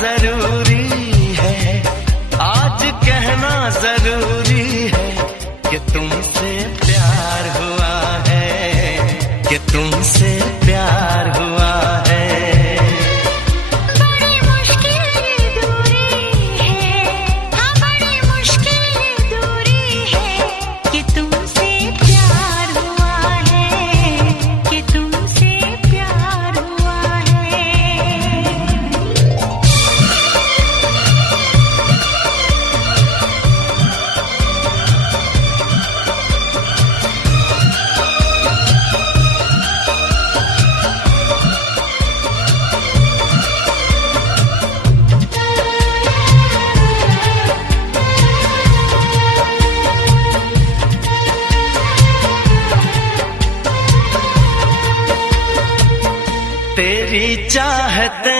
जरूरी है, आज कहना जरूरी है कि तुमसे प्यार हुआ है, कि तुमसे प्यार हुआ है। बड़ी मुश्किल दूरी है, हाँ बड़ी मुश्किल दूरी है कि तुमसे प्यार हुआ है, कि तुमसे प्यार हुआ है। तेरी चाहते